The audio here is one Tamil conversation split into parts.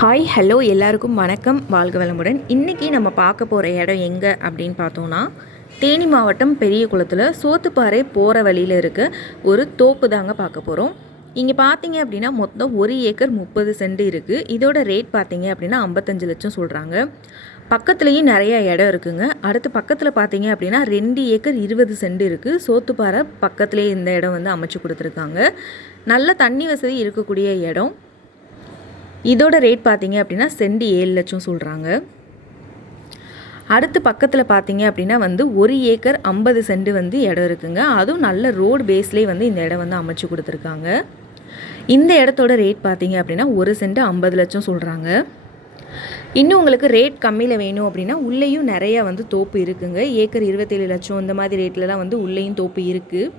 ஹாய் ஹலோ எல்லாருக்கும் வணக்கம். வாழ்க வளமுடன். இன்றைக்கி நம்ம பார்க்க போகிற இடம் எங்கே அப்படின்னு பார்த்தோன்னா தேனி மாவட்டம் பெரிய குளத்தில் சோத்துப்பாறை போகிற வழியில் இருக்க ஒரு தோப்பு தாங்க பார்க்க போகிறோம் இங்கே பார்த்தீங்க அப்படின்னா மொத்தம் ஒரு ஏக்கர் முப்பது சென்ட் இருக்குது இதோட ரேட் பார்த்தீங்க அப்படின்னா ஐம்பத்தஞ்சு லட்சம் சொல்கிறாங்க பக்கத்துலேயும் நிறையா இடம் இருக்குங்க. அடுத்து பக்கத்தில் பார்த்தீங்க அப்படின்னா ரெண்டு ஏக்கர் இருபது சென்ட் இருக்குது சோத்துப்பாறை பக்கத்துலேயே இந்த இடம் வந்து அமைச்சு கொடுத்துருக்காங்க. நல்ல தண்ணி வசதி இருக்கக்கூடிய இடம். இதோட ரேட் பார்த்தீங்க அப்படின்னா செண்டு ஏழு லட்சம் சொல்கிறாங்க அடுத்து பக்கத்தில் பார்த்தீங்க அப்படின்னா வந்து ஒரு ஏக்கர் ஐம்பது சென்ட் வந்து இடம் இருக்குங்க. அதுவும் நல்ல ரோடு பேஸ்லேயே வந்து இந்த இடம் வந்து அமைச்சு கொடுத்துருக்காங்க. இந்த இடத்தோட ரேட் பார்த்தீங்க அப்படின்னா ஒரு சென்ட் ஐம்பது லட்சம் சொல்கிறாங்க இன்னும் உங்களுக்கு ரேட் கம்மியில் வேணும் அப்படின்னா உள்ளேயும் நிறைய வந்து தோப்பு இருக்குங்க. ஏக்கர் இருபத்தேழு லட்சம் இந்த மாதிரி ரேட்லலாம் வந்து உள்ளேயும் தோப்பு இருக்குது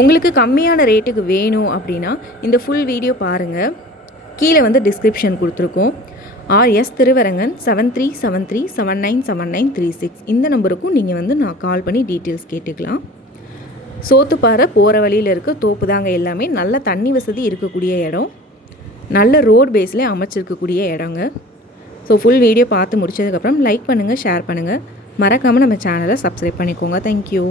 உங்களுக்கு கம்மியான ரேட்டுக்கு வேணும் அப்படின்னா இந்த ஃபுல் வீடியோ பாருங்கள் கீழே வந்து டிஸ்கிரிப்ஷன் கொடுத்துருக்கோம். RS Thiruvarangan seven three seven three seven nine seven nine three six இந்த நம்பருக்கும் நீங்கள் வந்து நான் கால் பண்ணி டீட்டெயில்ஸ் கேட்டுக்கலாம். சோத்துப்பாறை போகிற வழியில் இருக்க தோப்பு தாங்க எல்லாமே நல்ல தண்ணி வசதி இருக்கக்கூடிய இடம். நல்ல ரோட் பேஸில் அமைச்சிருக்கக்கூடிய இடங்க. ஸோ ஃபுல் வீடியோ பார்த்து முடிச்சதுக்கப்புறம் லைக் பண்ணுங்கள் ஷேர் பண்ணுங்கள் மறக்காமல் நம்ம சேனலை சப்ஸ்கிரைப் பண்ணிக்கோங்க. தேங்க்யூ